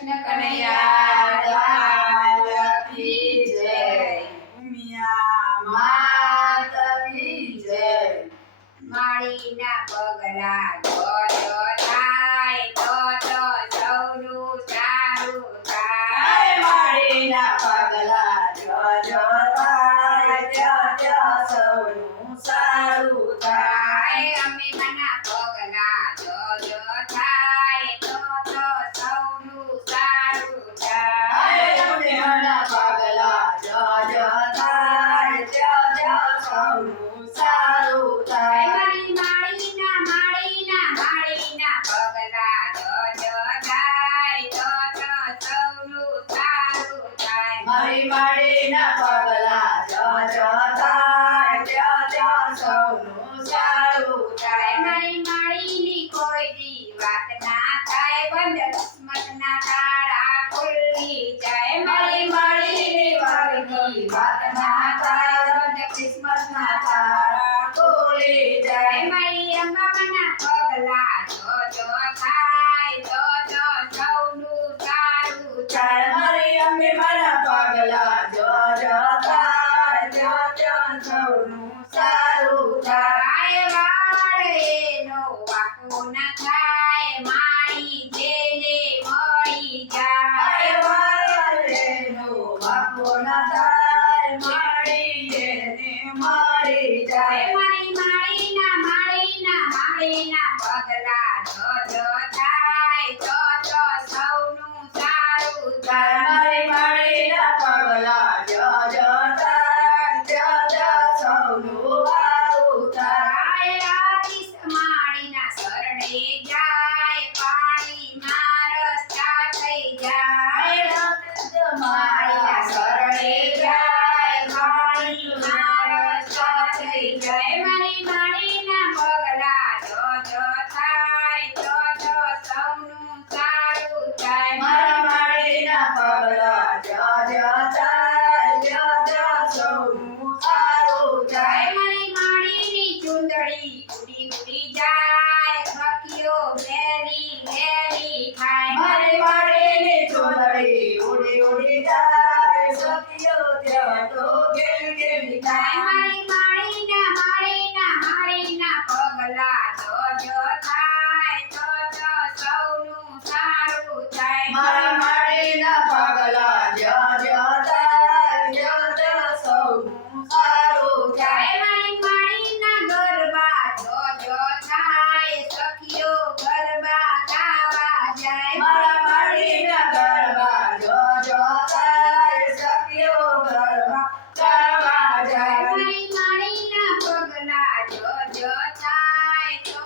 કૃષ્ણ કનૈયા લાલ કી જય. ઉમિયા માત કી જય. માળીના પગલા જો થાય તો સૌનું સારું થાય. માળીના પગલા જો થાય સૌનું સારું થાય. અમે મના પગલા જો થાય તો સૌનું સારું થાય. અમેના પગલા જો થાય સૌનું સારું થાય. મારી માળીના પગલા જો થાય તો સૌનું સારું થાય. મારી માળીના પગલા જો થાય સૌનું સારું થાય. મારી માળીની કોઈ દી વાત ના થાય, બંધ કિસ્મતના તાળા ખુલ્લી જાય. મારી માળીની વારની વાત ના થાય, બંધ કિસ્મતના તાળા ખોલી જાય. મારી અંબાના પગલા જો થાય તો સૌનું સારું થાય. મારી અંબે મારા પગલા જો થાય સૌનું સારું થાય. વાળ એનો વાંકો ના થાય, માળી જેને મળી જાય. વારેનો વાંકો ના થાય, માળી એને મળી જાય. મારી માળીના પગલા જો થાય તો સૌનું સારું થાય. મારી માળીના પગલા જો થાય સૌનું સારું થાય. આતીશ માળીના શરણે જાય, પાણીમાં રસ્તા થઈ જાય. માળીના શરણે જાય, પાણીમાં રસ્તા થઈ જાય. મારી માળીના પગલા જો થાય તો સૌનું સારું થાય. મારા માળીના પગલા જો થાય સૌનું સારું થાય. મારી માળીની ચૂંદડી ઉડી જાય, સખીઓ વેરી વેરી થાય. મારી માળીની ચૂંદડી ઉડી જાય, સખીઓ ત્યાં તો ગેલી થાય. મારી માળીના પગલા જો થાય તો સૌનું સારું થાય. મારા માળીના પગલા જો થાય સૌનું સારું થાય. મારી માળીના ગરબા જો થાય, સખીઓ ગરબા ગાવા જાય. મારા માળીના ગરબા જો થાય, સખીઓ ગરબા ગાવા જાય. મારી માળીના પગલા જો થાય તો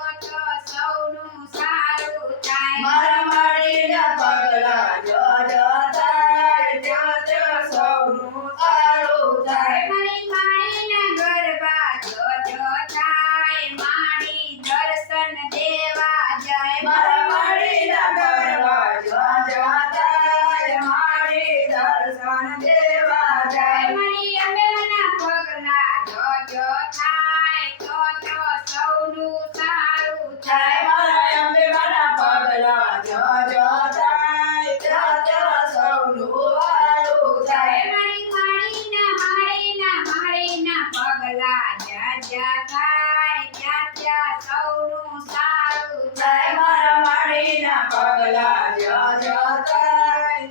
સૌનું સારું થાય. મારા માળીના પગલા જો થાય સૌનું સારું થાય. મારી માળીના ગરબા જો થાય, માળી દર્શન દેવા જાય. મારા માળીના ગરબા જો થાય, માળી દર્શન દેવા જાય. મારી અંબેના પગલા જો થાય તો સૌનું સારું થાય. મારા અંબે મારા પગલા જો થાય સૌનું સારું થાય. મારી માળીના પગલા જ્યાં થાય ત્યાં સૌનું સારું થાય. મારા માળીના પગલા જો થાય